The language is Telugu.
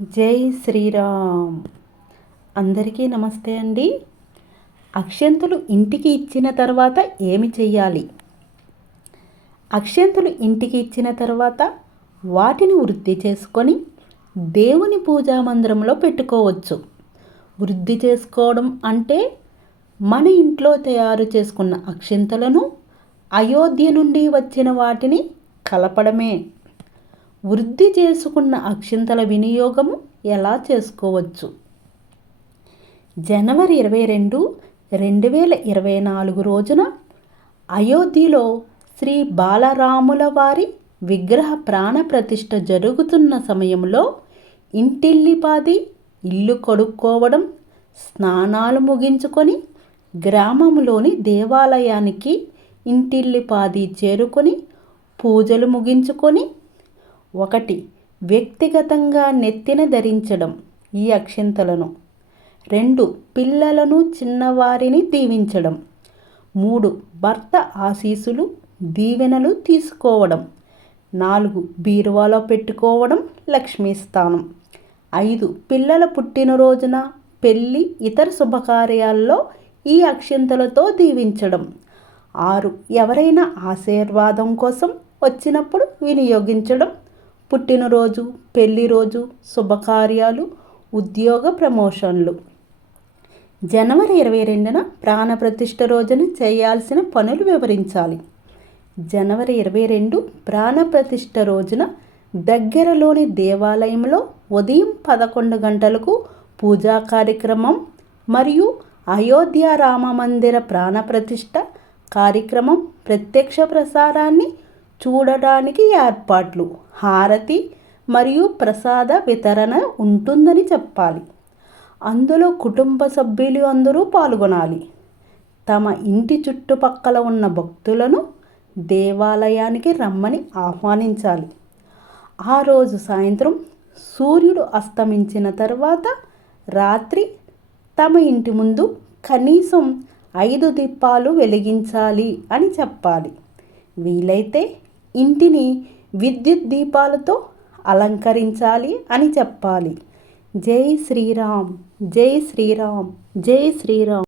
జై శ్రీరామ్. అందరికీ నమస్తే అండి. అక్షంతులు ఇంటికి ఇచ్చిన తర్వాత ఏమి చెయ్యాలి? అక్షంతులు ఇంటికి ఇచ్చిన తర్వాత వాటిని వృద్ధి చేసుకొని దేవుని పూజా మందిరంలో పెట్టుకోవచ్చు. వృద్ధి చేసుకోవడం అంటే మన ఇంట్లో తయారు చేసుకున్న అక్షంతలను అయోధ్య నుండి వచ్చిన వాటిని కలపడమే. వృద్ధి చేసుకున్న అక్షింతల వినియోగము ఎలా చేసుకోవచ్చు? జనవరి ఇరవై రెండు రెండు వేల ఇరవై నాలుగు రోజున అయోధ్యలో శ్రీ బాలరాముల వారి విగ్రహ ప్రాణప్రతిష్ఠ జరుగుతున్న సమయంలో ఇంటిల్లిపాది ఇల్లు కడుక్కోవడం స్నానాలు ముగించుకొని గ్రామంలోని దేవాలయానికి ఇంటిల్లిపాది చేరుకొని పూజలు ముగించుకొని ఒకటి వ్యక్తిగతంగా నెత్తిన ధరించడం ఈ అక్షింతలను. రెండు పిల్లలను చిన్నవారిని దీవించడం. మూడు భర్త ఆశీసులు దీవెనలు తీసుకోవడం. నాలుగు బీరువాలో పెట్టుకోవడం లక్ష్మీ స్థానం. ఐదు పిల్లల పుట్టినరోజున పెళ్ళి ఇతర శుభకార్యాల్లో ఈ అక్షింతలతో దీవించడం. ఆరు ఎవరైనా ఆశీర్వాదం కోసం వచ్చినప్పుడు వినియోగించడం. పుట్టినరోజు పెళ్ళి రోజు శుభకార్యాలు ఉద్యోగ ప్రమోషన్లు. జనవరి ఇరవై రెండున ప్రాణప్రతిష్ఠ రోజున చేయాల్సిన పనులు వివరించాలి. జనవరి ఇరవై రెండు ప్రాణప్రతిష్ఠ రోజున దగ్గరలోని దేవాలయంలో ఉదయం పదకొండు గంటలకు పూజా కార్యక్రమం మరియు అయోధ్య రామ మందిర ప్రాణప్రతిష్ఠ కార్యక్రమం ప్రత్యక్ష ప్రసారాన్ని చూడడానికి ఏర్పాట్లు హారతి మరియు ప్రసాద వితరణ ఉంటుందని చెప్పాలి. అందులో కుటుంబ సభ్యులు అందరూ పాల్గొనాలి. తమ ఇంటి చుట్టుపక్కల ఉన్న భక్తులను దేవాలయానికి రమ్మని ఆహ్వానించాలి. ఆ రోజు సాయంత్రం సూర్యుడు అస్తమించిన తర్వాత రాత్రి తమ ఇంటి ముందు కనీసం ఐదు దీపాలు వెలిగించాలి అని చెప్పాలి. వీలైతే ఇంటిని విద్యుత్ దీపాలతో అలంకరించాలి అని చెప్పాలి. జై శ్రీరామ్ జై శ్రీరామ్ జై శ్రీరామ్.